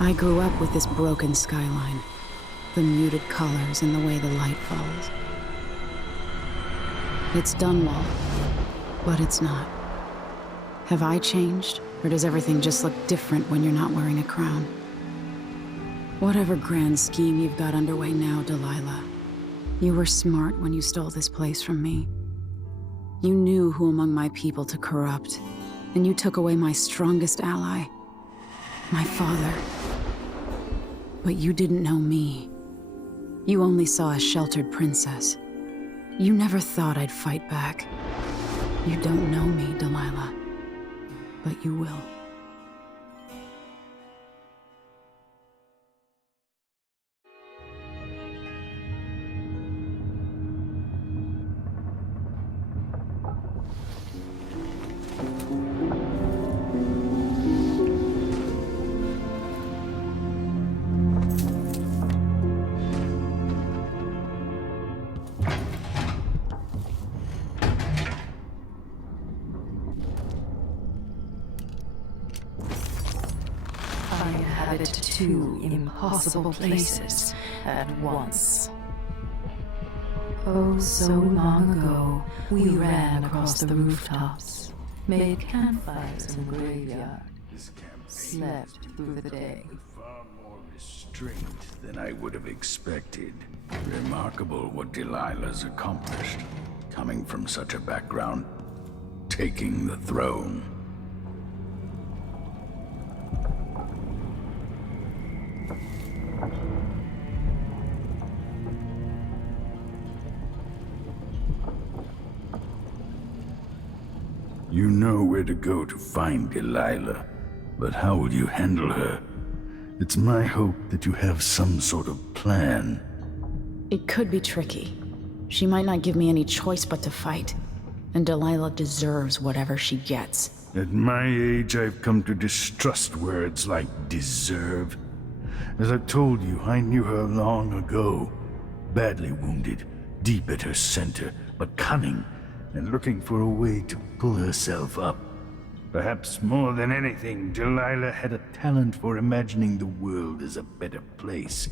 I grew up with this broken skyline, the muted colors and the way the light falls. It's Dunwall, but it's not. Have I changed, or does everything just look different when you're not wearing a crown? Whatever grand scheme you've got underway now, Delilah, you were smart when you stole this place from me. You knew who among my people to corrupt, and you took away my strongest ally, my father. But you didn't know me. You only saw a sheltered princess. You never thought I'd fight back. You don't know me, Delilah, but you will. Two impossible places at once. Oh, so long ago, we ran across the rooftops, made campfires in the graveyard, slept through the day. Far more restraint than I would have expected. Remarkable what Delilah's accomplished, coming from such a background, taking the throne. You know where to go to find Delilah, but how will you handle her? It's my hope that you have some sort of plan. It could be tricky. She might not give me any choice but to fight, and Delilah deserves whatever she gets. At my age, I've come to distrust words like deserve. As I've told you, I knew her long ago. Badly wounded, deep at her center, but cunning, and looking for a way to pull herself up. Perhaps more than anything, Delilah had a talent for imagining the world as a better place.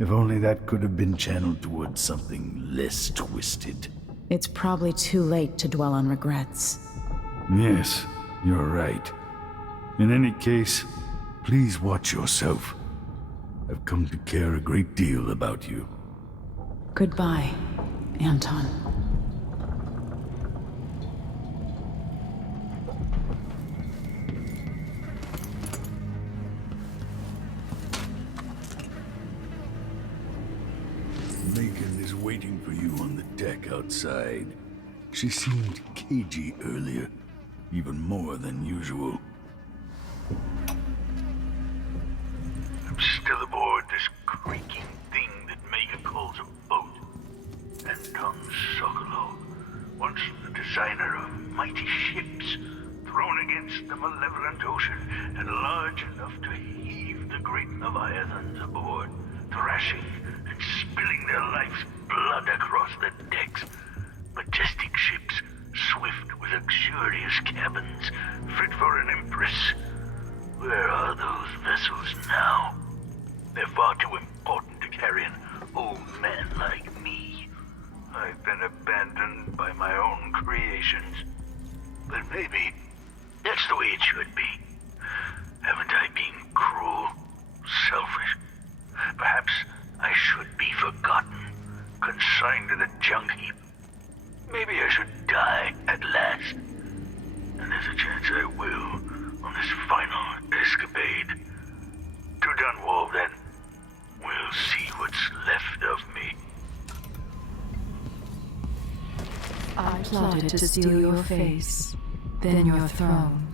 If only that could have been channeled towards something less twisted. It's probably too late to dwell on regrets. Yes, you're right. In any case, please watch yourself. I've come to care a great deal about you. Goodbye, Anton. Megan is waiting for you on the deck outside. She seemed cagey earlier, even more than usual. I'm still aboard this creaking thing that Megan calls a boat. Anton Sokolov, once the designer of mighty ships, thrown against the malevolent ocean and large enough to heave the great leviathans aboard, thrashing and spilling their life's blood across the decks. Majestic ships, swift with luxurious cabins, fit for an Empress. Where are those vessels now? They're far too important to carry an old man like me. I've been abandoned by my own creations. But maybe that's the way it should be. Haven't I been cruel, selfish? Perhaps I should be forgotten, consigned to the junk heap. Maybe I should die at last. And there's a chance I will on this final escapade. To Dunwall, then. We'll see what's left of me. I plotted to steal your face, then your throne.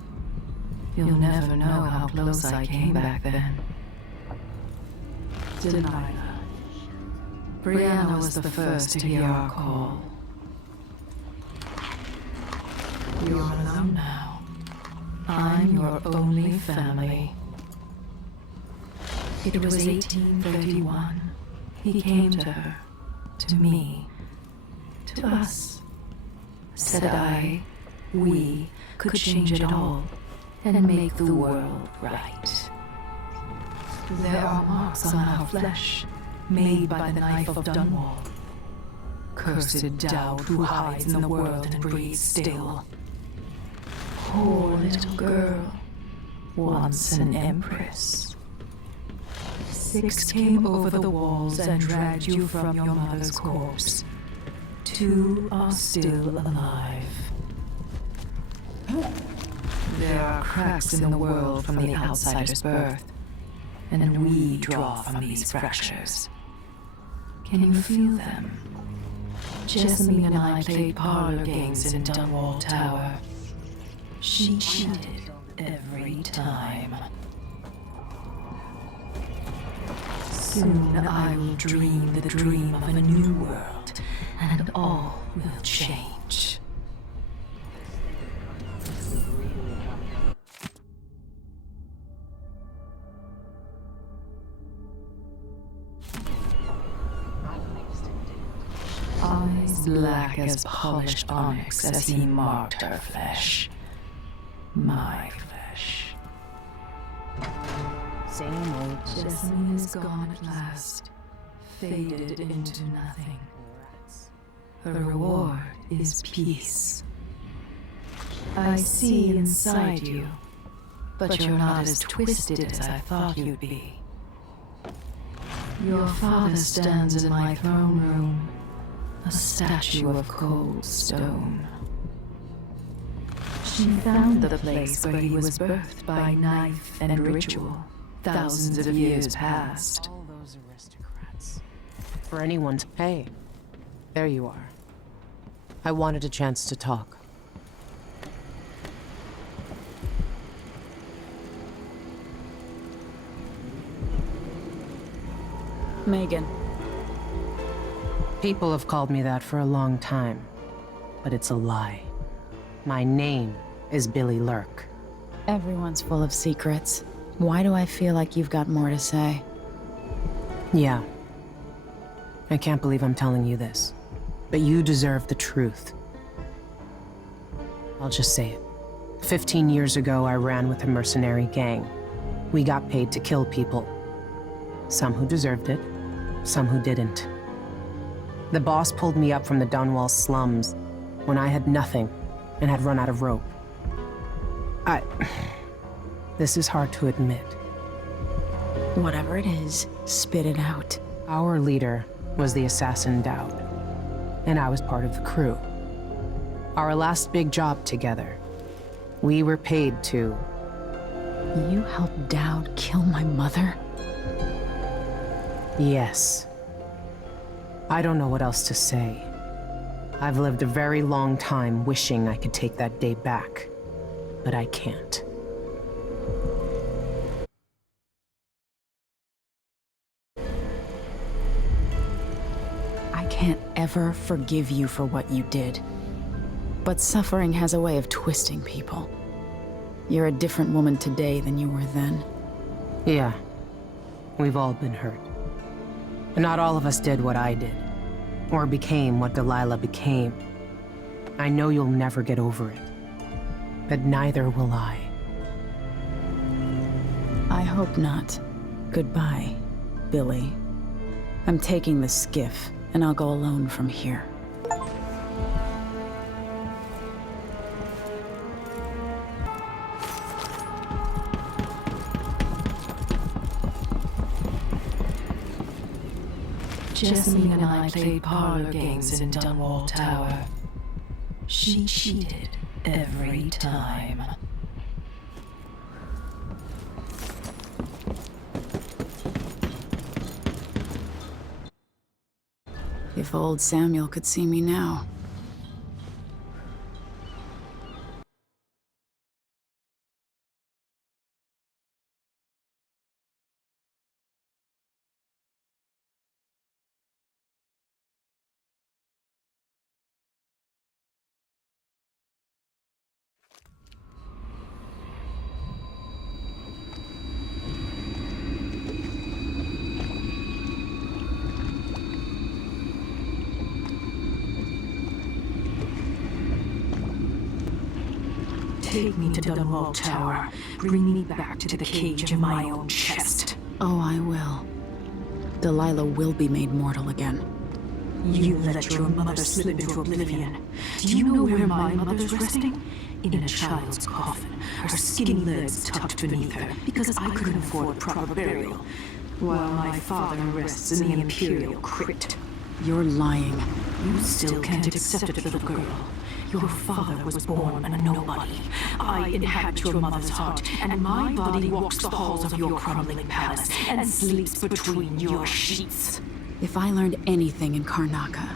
You'll never know how close I came back then. Delilah. Brianna was the first to hear our call. You're alone now. I'm your only family. It was 1831. He came to her, to me, to us. Said we could change it all and make the world right. There are marks on our flesh, made by the knife of Dunwall. Cursed doubt who hides in the world and breathes still. Poor little girl, once an empress. 6 came over the walls and dragged you from your mother's corpse. 2 are still alive. There are cracks in the world from the outsider's birth, and we draw from these fractures. Can you feel them? Jessamine and I played parlor games in Dunwall Tower. She cheated every time. Soon I will dream the dream of a new world, and all will change. Eyes black as polished onyx as he marked her flesh. My flesh. Same old. Jessamine is gone at last, faded into nothing. Her reward is peace. I see inside you, but you're not as twisted as I thought you'd be. Your father stands in my throne room, a statue of cold stone. She found the place where he was birthed by knife and ritual, thousands of years past. All those aristocrats. For anyone's hey, there you are. I wanted a chance to talk. Megan. People have called me that for a long time, but it's a lie. My name is Billy Lurk. Everyone's full of secrets. Why do I feel like you've got more to say? Yeah. I can't believe I'm telling you this, but you deserve the truth. I'll just say it. 15 years ago, I ran with a mercenary gang. We got paid to kill people. Some who deserved it, some who didn't. The boss pulled me up from the Dunwall slums when I had nothing and had run out of rope. This is hard to admit. Whatever it is, spit it out. Our leader was the assassin Dowd, and I was part of the crew. Our last big job together, we were paid to... You helped Dowd kill my mother? Yes. I don't know what else to say. I've lived a very long time wishing I could take that day back, but I can't. I can't ever forgive you for what you did. But suffering has a way of twisting people. You're a different woman today than you were then. Yeah. We've all been hurt. But not all of us did what I did, or became what Delilah became. I know you'll never get over it, but neither will I. I hope not. Goodbye, Billy. I'm taking the skiff, and I'll go alone from here. Jessamine and I played parlor games in Dunwall Tower. She cheated every time. If old Samuel could see me now. Take me to Dunwall Tower. Bring me back to the cage in my own chest. Oh, I will. Delilah will be made mortal again. You let your mother slip into oblivion. Do you know where my mother's resting? In a child's coffin, her skinny legs tucked beneath her, because I couldn't afford proper burial, while my father rests in the Imperial crypt. You're lying. You still can't accept it, little girl. Your father was born a nobody. I inhabit your mother's heart, and my body walks the halls of your crumbling palace and sleeps between your sheets. If I learned anything in Karnaca,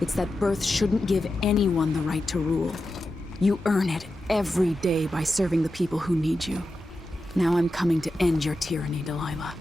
it's that birth shouldn't give anyone the right to rule. You earn it every day by serving the people who need you. Now I'm coming to end your tyranny, Delilah.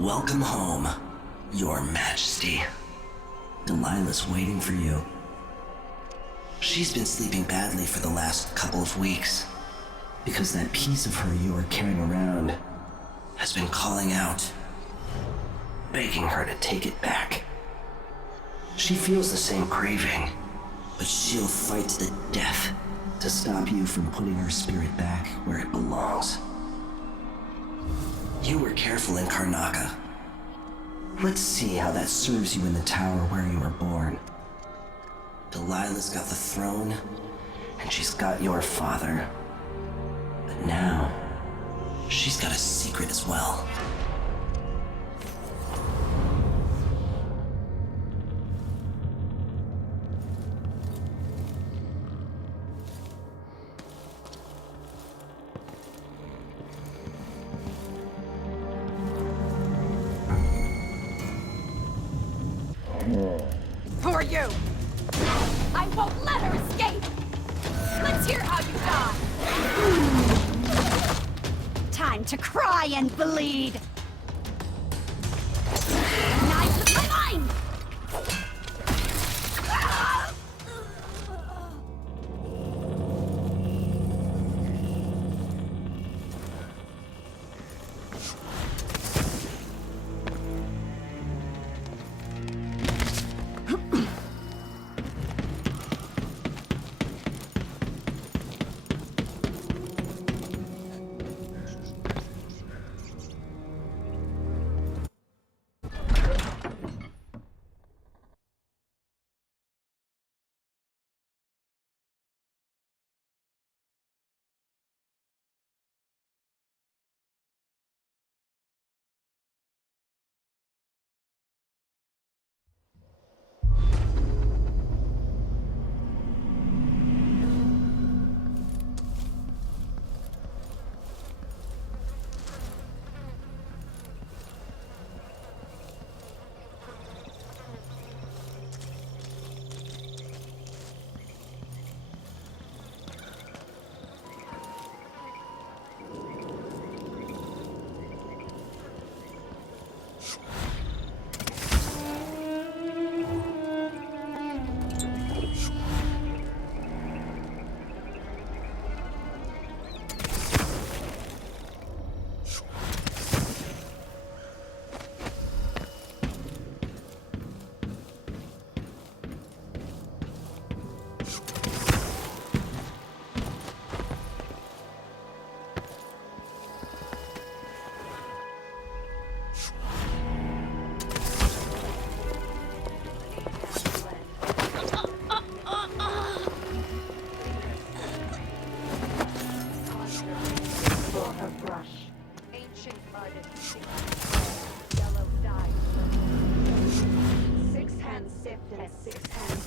Welcome home, Your Majesty. Delilah's waiting for you. She's been sleeping badly for the last couple of weeks, because that piece of her you are carrying around has been calling out, begging her to take it back. She feels the same craving, but she'll fight to the death to stop you from putting her spirit back where it belongs. You were careful in Karnaca. Let's see how that serves you in the tower where you were born. Delilah's got the throne, and she's got your father. But now, she's got a secret as well. Who are you? I won't let her escape! Let's hear how you die! Time to cry and bleed! Knife with my mind!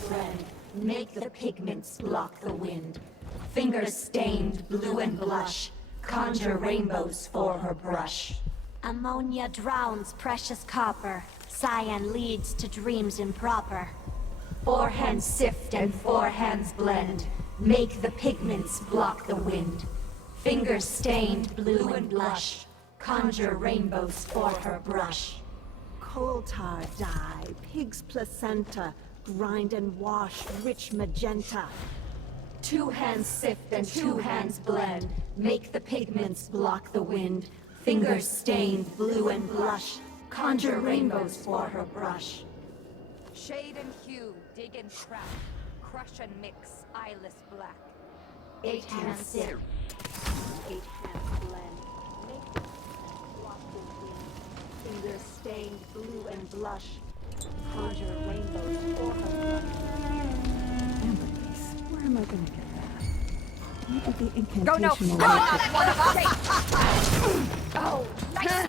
blend. Make the pigments block the wind. Fingers stained blue and blush. Conjure rainbows for her brush. Ammonia drowns precious copper. Cyan leads to dreams improper. Four hands sift and four hands blend. Make the pigments block the wind. Fingers stained blue and blush. Conjure rainbows for her brush. Coal tar dye, pig's placenta, grind and wash rich magenta. Two hands sift and two hands blend. Make the pigments block the wind. Fingers stained blue and blush. Conjure rainbows for her brush. Shade and hue, dig and crack. Crush and mix, eyeless black. Eight hands sift. 8 hands blend. Make the block the wind. Fingers stained blue and blush. Conjure rainbows for her brush. Empress, where am I gonna get that? Look at the incantation. Go no! will No, make no, it- that's one of Oh, nice!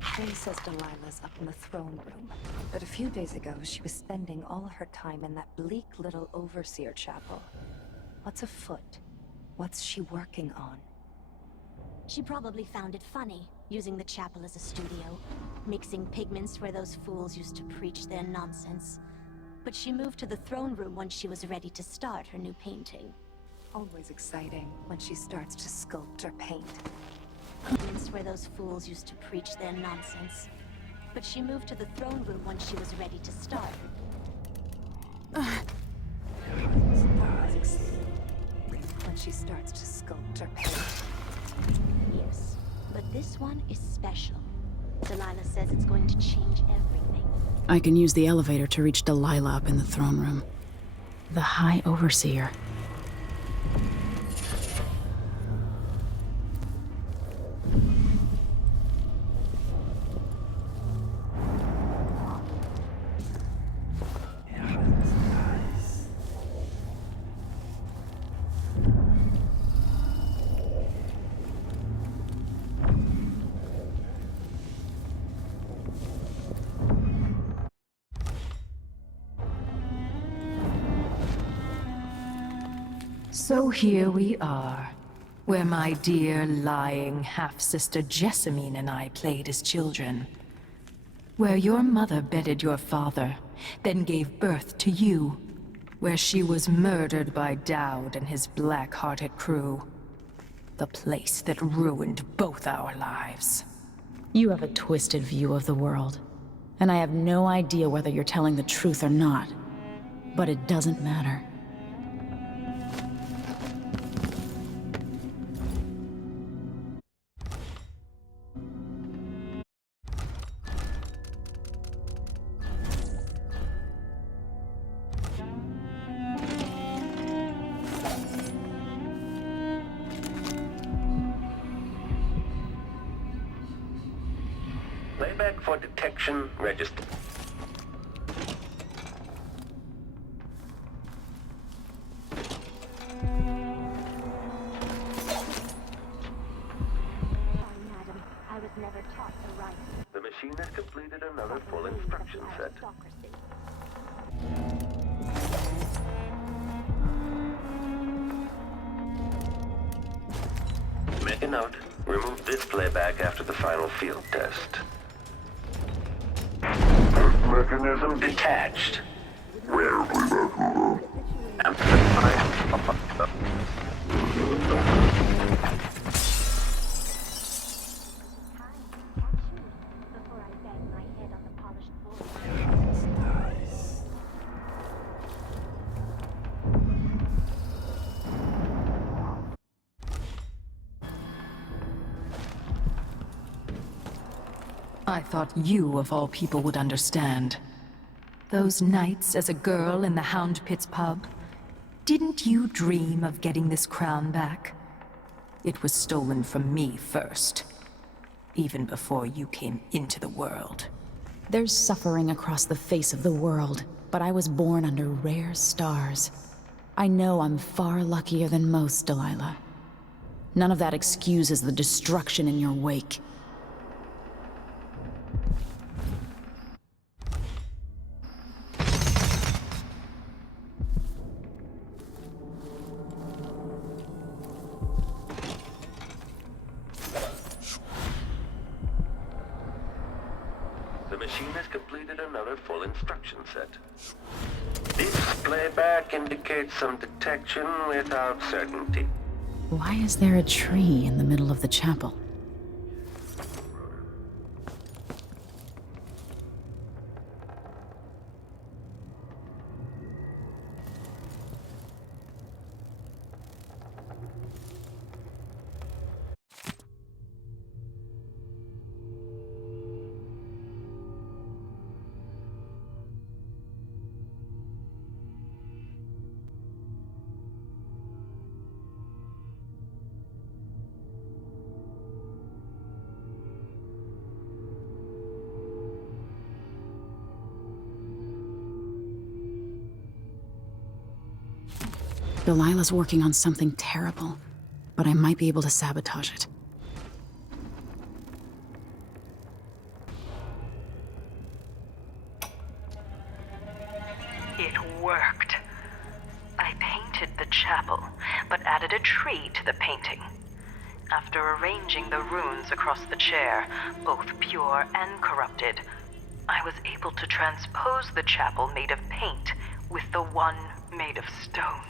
Faye says Delilah's up in the throne room, but a few days ago she was spending all her time in that bleak little overseer chapel. What's afoot? What's she working on? She probably found it funny, using the chapel as a studio, mixing pigments where those fools used to preach their nonsense. But she moved to the throne room once she was ready to start her new painting. Always exciting when she starts to sculpt or paint. Pigments where those fools used to preach their nonsense. But she moved to the throne room once she was ready to start. Always exciting when she starts to sculpt or paint. Yes, but this one is special. Delilah says it's going to change everything. I can use the elevator to reach Delilah up in the throne room. The High Overseer. So here we are, where my dear lying half-sister Jessamine and I played as children. Where your mother bedded your father, then gave birth to you. Where she was murdered by Dowd and his black-hearted crew. The place that ruined both our lives. You have a twisted view of the world, and I have no idea whether you're telling the truth or not. But it doesn't matter. Playback for detection registered. Madam, I was never taught to write. The machine has completed another full instruction set. Make a note. Remove this playback after the final field test. Mechanism detached. Before I bang my head on the polished board. I thought you, of all people, would understand. Those nights as a girl in the Hound Pit's pub, didn't you dream of getting this crown back? It was stolen from me first. even before you came into the world. There's suffering across the face of the world, but I was born under rare stars. I know I'm far luckier than most, Delilah. None of that excuses the destruction in your wake. The machine has completed another full instruction set. This playback indicates some detection without certainty. Why is there a tree in the middle of the chapel? Delilah's working on something terrible, but I might be able to sabotage it. It worked. I painted the chapel, but added a tree to the painting. After arranging the runes across the chair, both pure and corrupted, I was able to transpose the chapel made of paint with the one made of stone.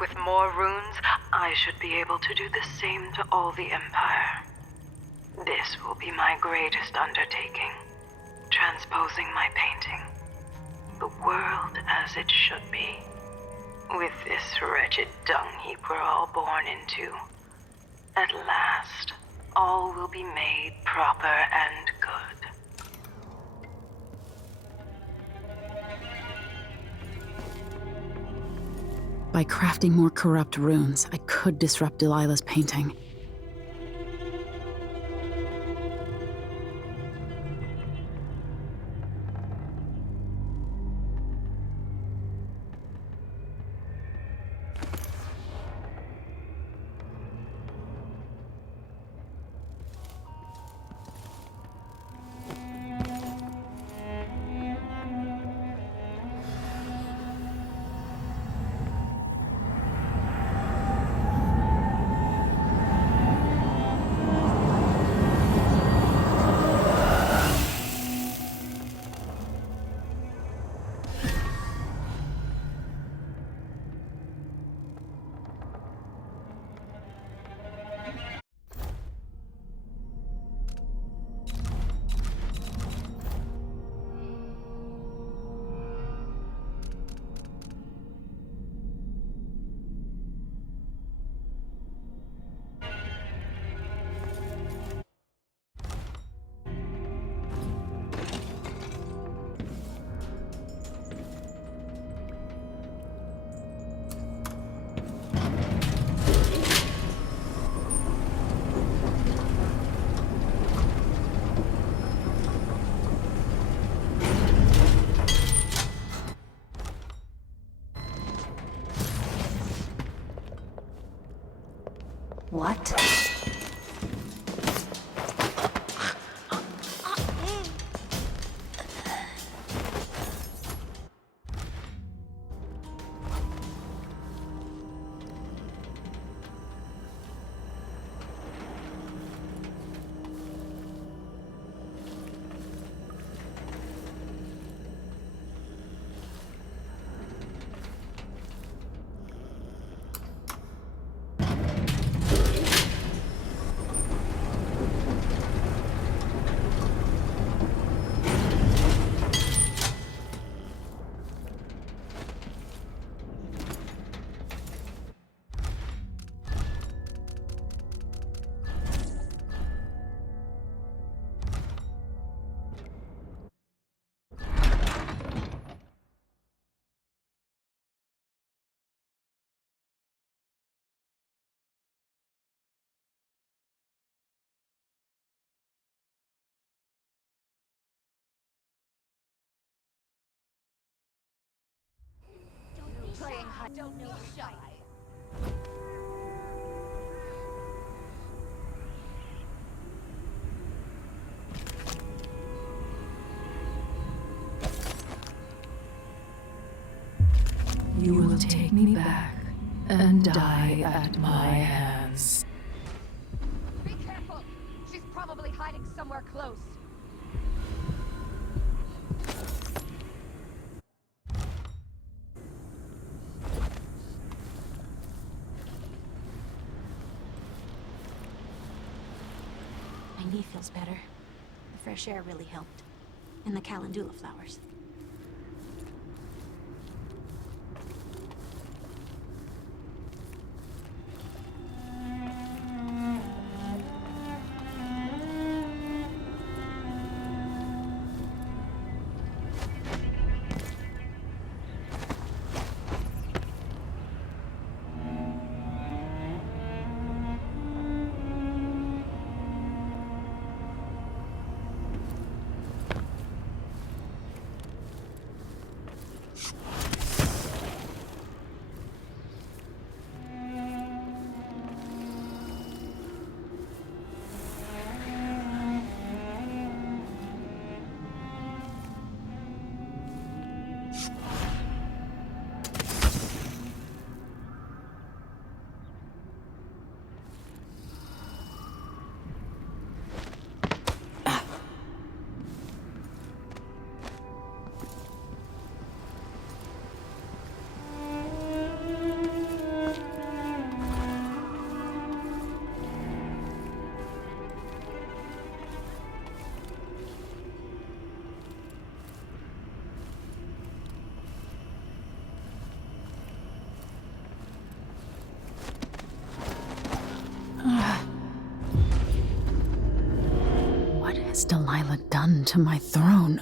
With more runes, I should be able to do the same to all the Empire. This will be my greatest undertaking, transposing my painting. The world as it should be. With this wretched dung heap we're all born into. At last, all will be made proper and good. By crafting more corrupt runes, I could disrupt Delilah's painting. What? don't know shy. You will take me back and die at my hands. Be careful! She's probably hiding somewhere close. My knee feels better. The fresh air really helped. And the calendula flowers. What has Delilah done to my throne?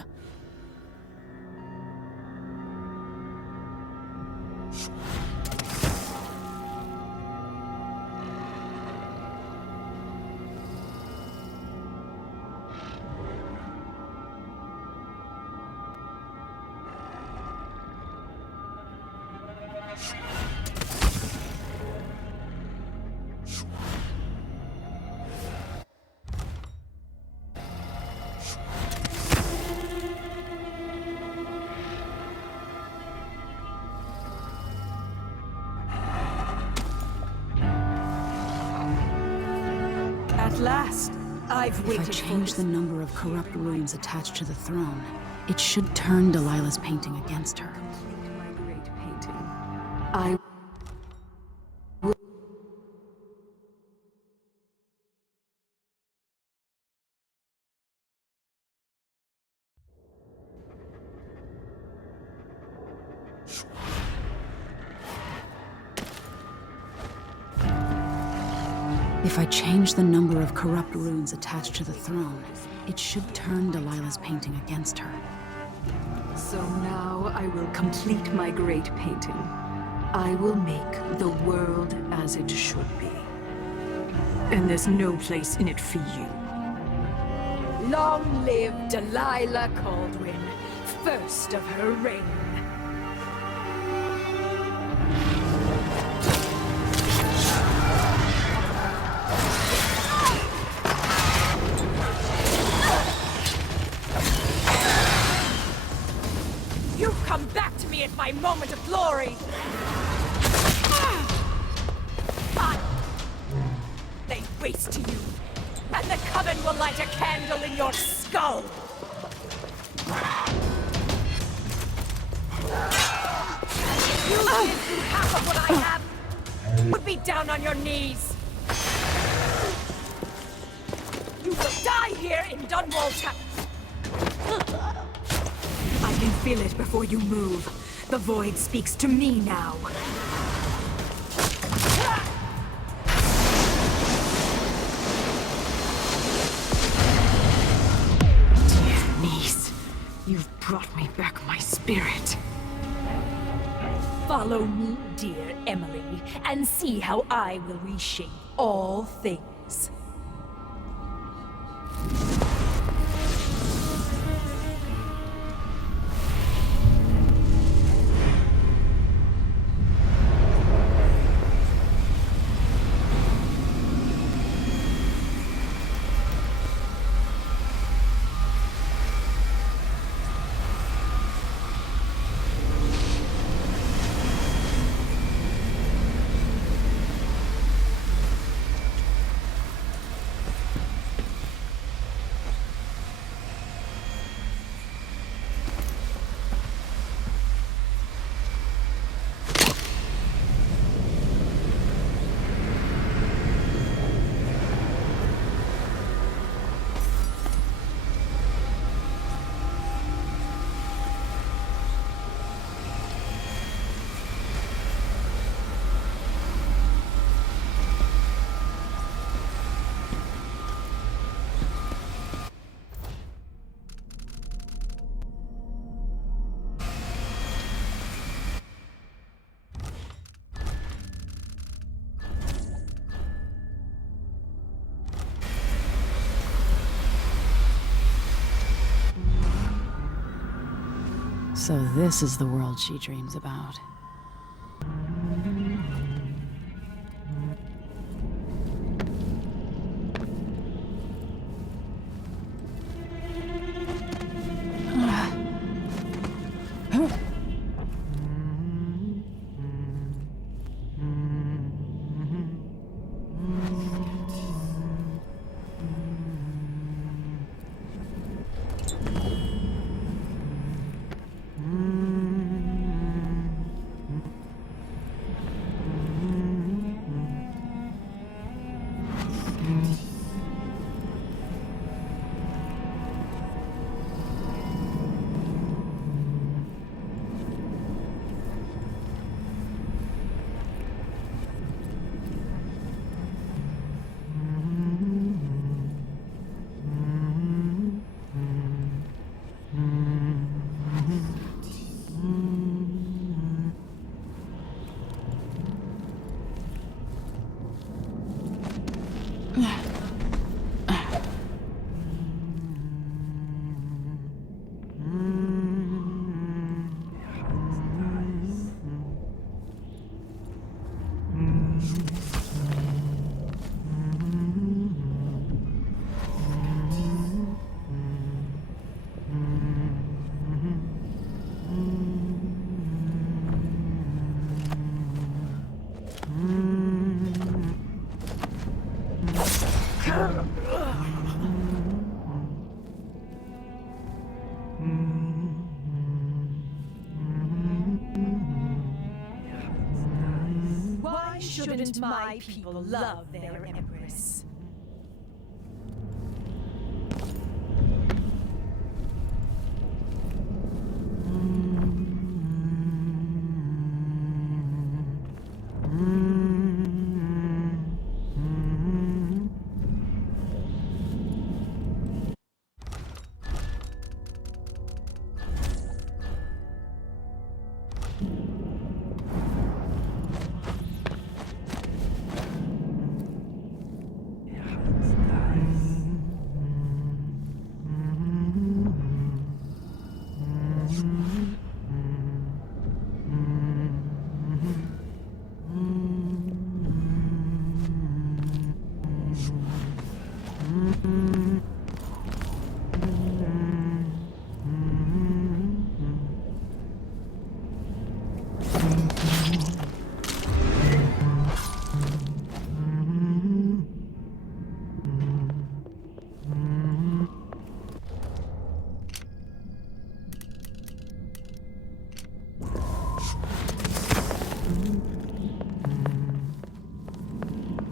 At last, I've waited. If I change the number of corrupt runes attached to the throne, it should turn Delilah's painting against her. Complete my great painting. I If I change the number of corrupt runes attached to the throne, it should turn Delilah's painting against her. So now I will complete my great painting. I will make the world as it should be. And there's no place in it for you. Long live Delilah Kaldwin, first of her reign. You've come back to me at my moment of glory! But they waste to you, and the Coven will light a candle in your skull! You give you half of what I have, would be down on your knees! You will die here in Dunwall Town! I can feel it before you move. The void speaks to me now. Dear niece, you've brought me back my spirit. Follow me, dear Emily, and see how I will reshape all things. So this is the world she dreams about. Why shouldn't my people love their Empress?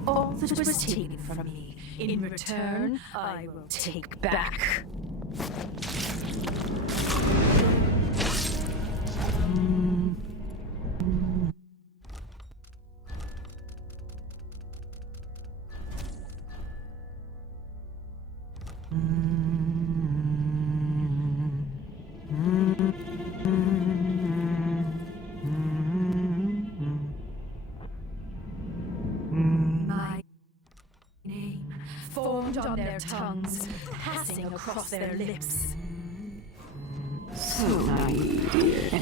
All that was taken from me, in return, I will take back. My name formed on their tongues, passing across their lips. So naive, dear.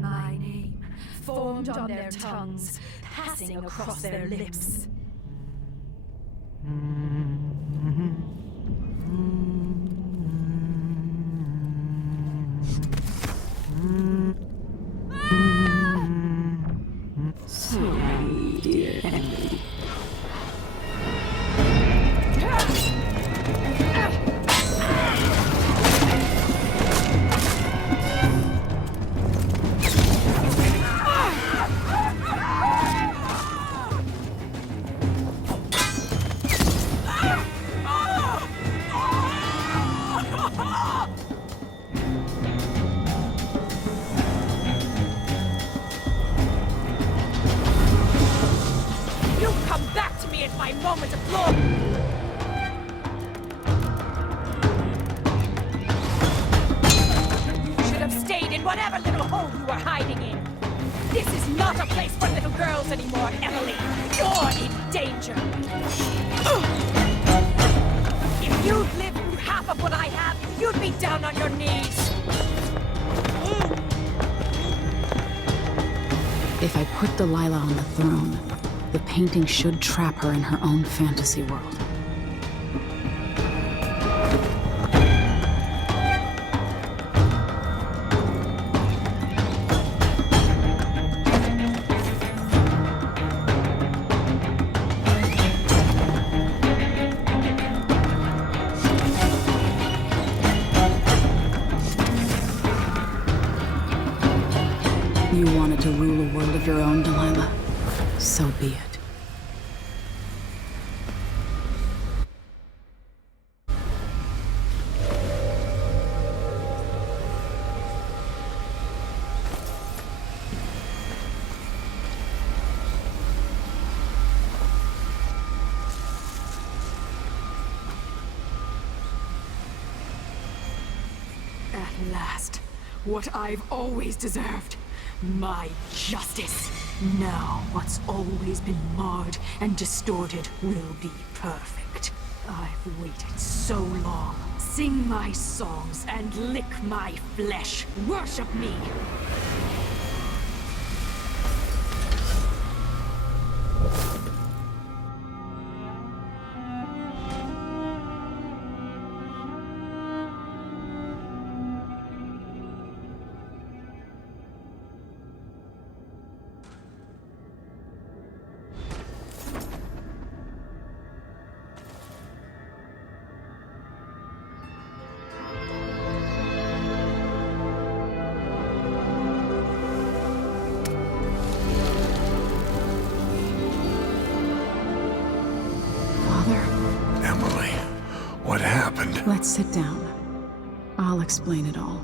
My name formed on their tongues, passing across their lips. So naive, dear Emily. moment of glory! You should have stayed in whatever little hole you were hiding in. This is not a place for little girls anymore, Emily. You're in danger. If you'd lived through half of what I have, you'd be down on your knees. If I put Delilah on the throne, the painting should trap her in her own fantasy world. You wanted to rule a world of your own, Delilah. So be it. At last, what I've always deserved. My justice. Now, what's always been marred and distorted will be perfect. I've waited so long. Sing my songs and lick my flesh. Worship me. Emily, what happened? Let's sit down. I'll explain it all.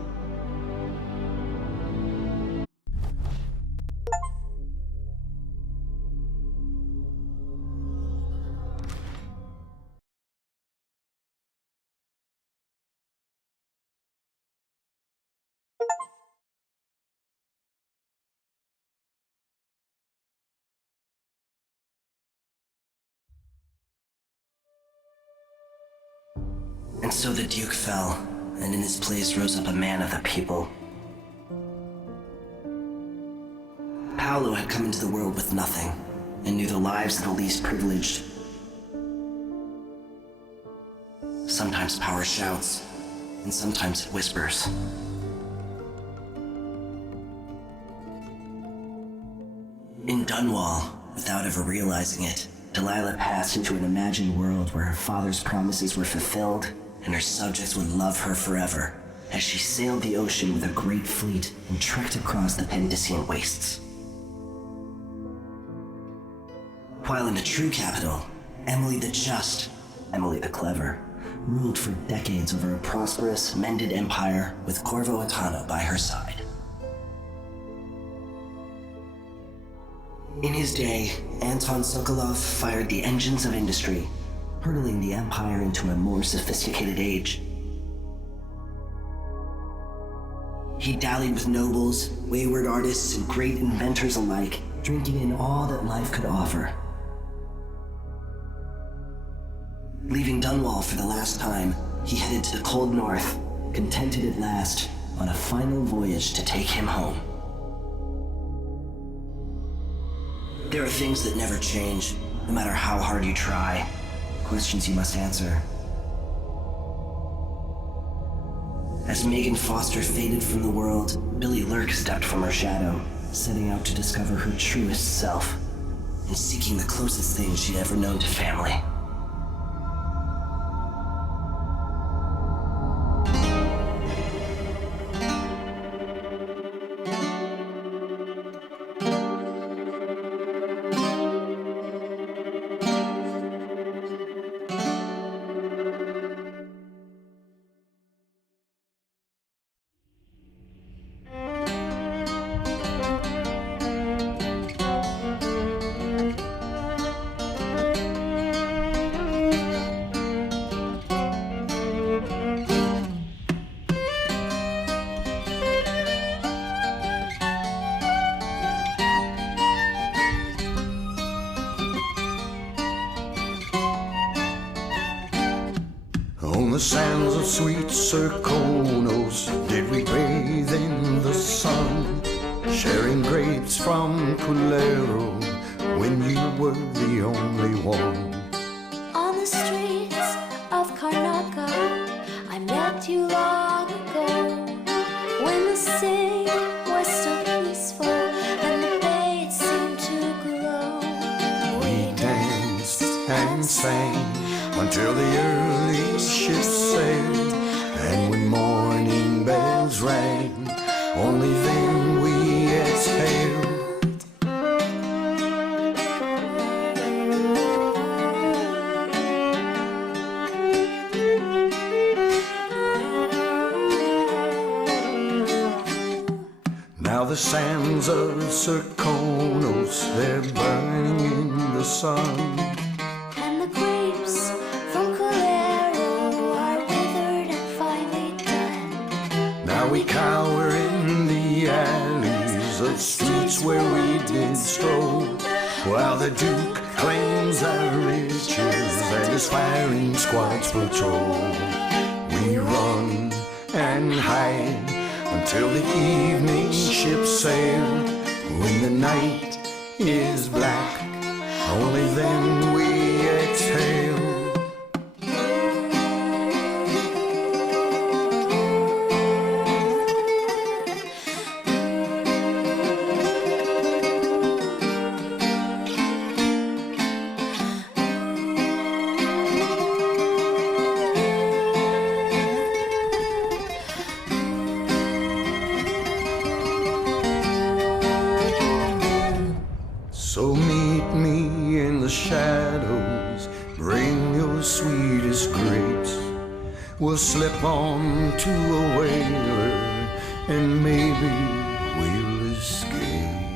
And so the Duke fell, and in his place rose up a man of the people. Paolo had come into the world with nothing, and knew the lives of the least privileged. Sometimes power shouts, and sometimes it whispers. In Dunwall, without ever realizing it, Delilah passed into an imagined world where her father's promises were fulfilled, and her subjects would love her forever, as she sailed the ocean with a great fleet and trekked across the Pendician wastes. While in the true capital, Emily the Just, Emily the Clever, ruled for decades over a prosperous, mended empire with Corvo Attano by her side. In his day, Anton Sokolov fired the engines of industry, hurtling the empire into a more sophisticated age. He dallied with nobles, wayward artists, and great inventors alike, drinking in all that life could offer. Leaving Dunwall for the last time, he headed to the cold north, contented at last, on a final voyage to take him home. There are things that never change, no matter how hard you try. Questions you must answer. As Megan Foster faded from the world, Billy Lurk stepped from her shadow, setting out to discover her truest self, and seeking the closest thing she'd ever known to family. the sands of sweet Serkonos did we bathe in the sun, sharing grapes from Culero when you were the only one. On the streets of Karnaca, I met you long ago, when the city was still peaceful and the bay seemed to glow. We danced and sang until the early ships sailed, and when morning bells rang, only then we exhaled. Now the sands of Serkonos, they're burning in the sun, And the grapes from Culero are withered and finely done. now we cower in the alleys of streets where we did stroll, while the Duke claims our riches and his firing squads patrol. We run and hide until the evening ships sail. When the night is black, only then we exhale. So meet me in the shadows, bring your sweetest grapes. We'll slip on to a whaler and maybe we'll escape.